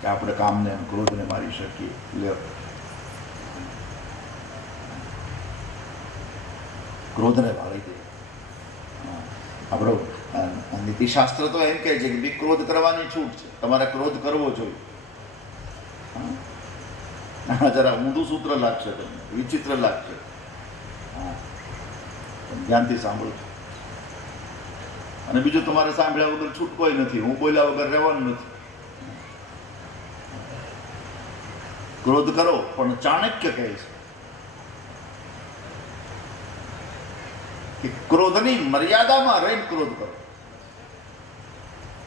કે આપણે કામને ક્રોધને મારી શકીએ. લ્યો ક્રોધને ભાળી દે. આપણો નીતિશાસ્ત્ર તો એમ કહે છે કે બી ક્રોધ કરવાની છૂટ છે. તમારે ક્રોધ કરવો જોઈએ. જરા ઊંધું સૂત્ર લાગશે તમને. વિચિત્ર લાગશે. ધ્યાનથી સાંભળો અને બીજું તમારે સાંભળ્યા વગર છૂટકોય નથી. હું બોલ્યા વગર રહેવાનું નથી. ક્રોધ કરો, પણ ચાણક્ય કહે છે કે ક્રોધની મર્યાદામાં રહીને ક્રોધ કરો.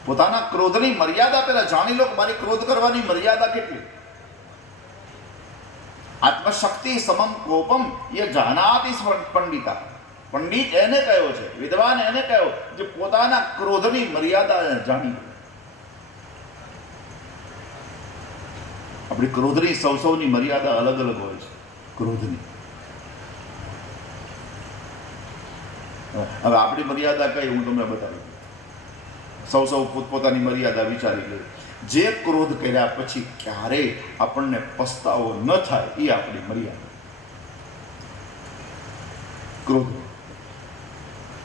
પોતાના ક્રોધની મર્યાદા પહેલા જાણી લો મારી ક્રોધ કરવાની મર્યાદા કેટલી. આત્મશક્તિ સમમ કોપમ એ જાનાતિ પંડિતા. પંડિત એને કહ્યો છે, વિદ્વાન એને કહ્યો, જે પોતાના ક્રોધની મર્યાદા જાણી લે. આપણી ક્રોધની સૌ સૌની મર્યાદા અલગ અલગ હોય છે, ક્રોધની. હવે આપણી મર્યાદા કઈ હું તમને બતાવી. સૌ સૌ પોતપોતાની મર્યાદા વિચારી લે. જે ક્રોધ કર્યા પછી ક્યારેય આપણને પસ્તાવો ન થાય એ આપણી મર્યાદા. ક્રોધ.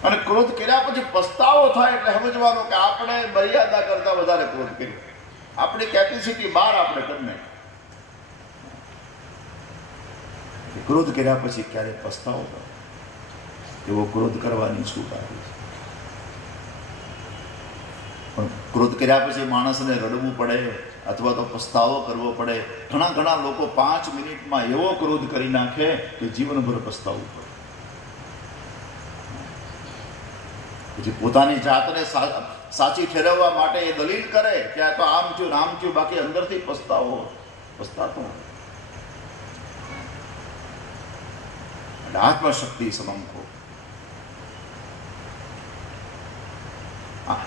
અને ક્રોધ કર્યા પછી પસ્તાવો થાય એટલે સમજવાનો કે આપણે મર્યાદા કરતા વધારે ક્રોધ કર્યો. આપણી કેપેસિટી બહાર આપણે કરી નાખી. ક્રોધ કર્યા પછી ક્યારે પસ્તાવો એવો ક્રોધ કરવાની છૂટ આપી છે. પણ ક્રોધ કર્યા પછી માણસને રડવું પડે, અથવા તો પસ્તાવો કરવો પડે. ઘણા ઘણા લોકો પાંચ મિનિટમાં એવો ક્રોધ કરી નાખે કે જીવનભર પસ્તાવવું પડે. પછી પોતાની જાતને સાચી ઠેરવવા માટે એ દલીલ કરે કે આ તો આમ થયું આમ થયું, બાકી અંદરથી પસ્તાવો, પસ્તાતો એટલે આત્મશક્તિ સમંકો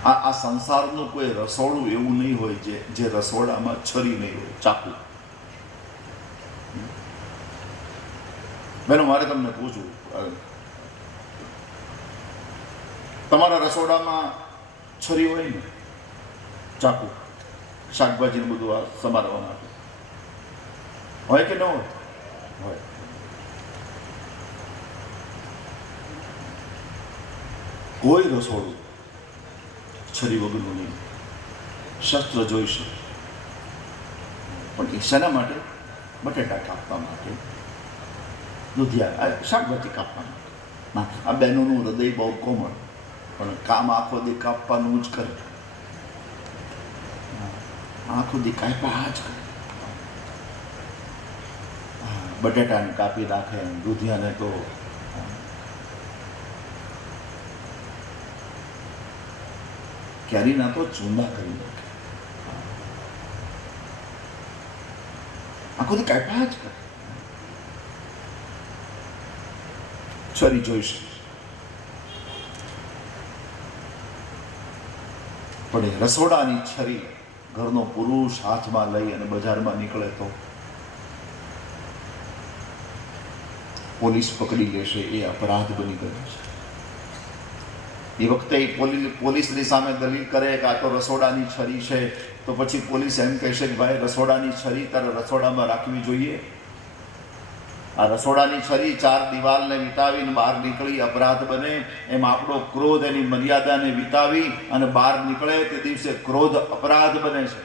આ સંસારનું કોઈ રસોડું એવું નહીં હોય જે જે રસોડામાં છરી નહીં હોય ચાકુ બેનો મારે તમને પૂછવું તમારા રસોડામાં છરી હોય ને ચાકુ શાકભાજી બધું આ સમારવા માટે હોય કે ન હોય હોય કોઈ રસોડું છરી વગરનું નહીં. શસ્ત્ર જોઈશે પણ એ શેના માટે? બટેટા કાપવા માટે. દુધિયા શાકભાજી કાપવા માટે. આ બહેનોનું હૃદય બહુ કોમળ, પણ કામ આખો દી કાપવાનું જ કરે. આખો દી કાપ્યા જ કરે. બટેટાને કાપી રાખે, દુધિયાને તો કેરીના તો ચૂંદા કરી નાખે આખો કાપ્યા જ કરે છરી જોઈશ પણ એ રસોડાની છરી ઘરનો પુરુષ હાથમાં લઈ અને બજારમાં નીકળે તો પોલીસ પકડી લેશે એ અપરાધ બની ગયો છે એ વખતે પોલીસની સામે દલીલ કરે કે આ તો રસોડાની છરી છે, તો પછી પોલીસ એમ કહેશે કે ભાઈ રસોડાની છરી તારે રસોડામાં રાખવી જોઈએ. આ રસોડાની છરી ચાર દિવાલને વિતાવીને બહાર નીકળી અપરાધ બને, એમ આપણો ક્રોધ એની મર્યાદાને વિતાવી અને બહાર નીકળે તે દિવસે ક્રોધ અપરાધ બને છે.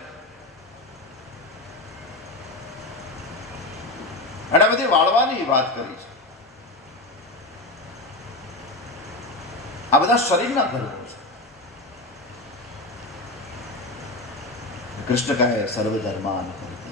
અને બધી વાળવાની વાત કરી છે. આ બધા શરીરના ધર્મો છે કૃષ્ણ કહે સર્વ ધર્માન પરિત્યજ.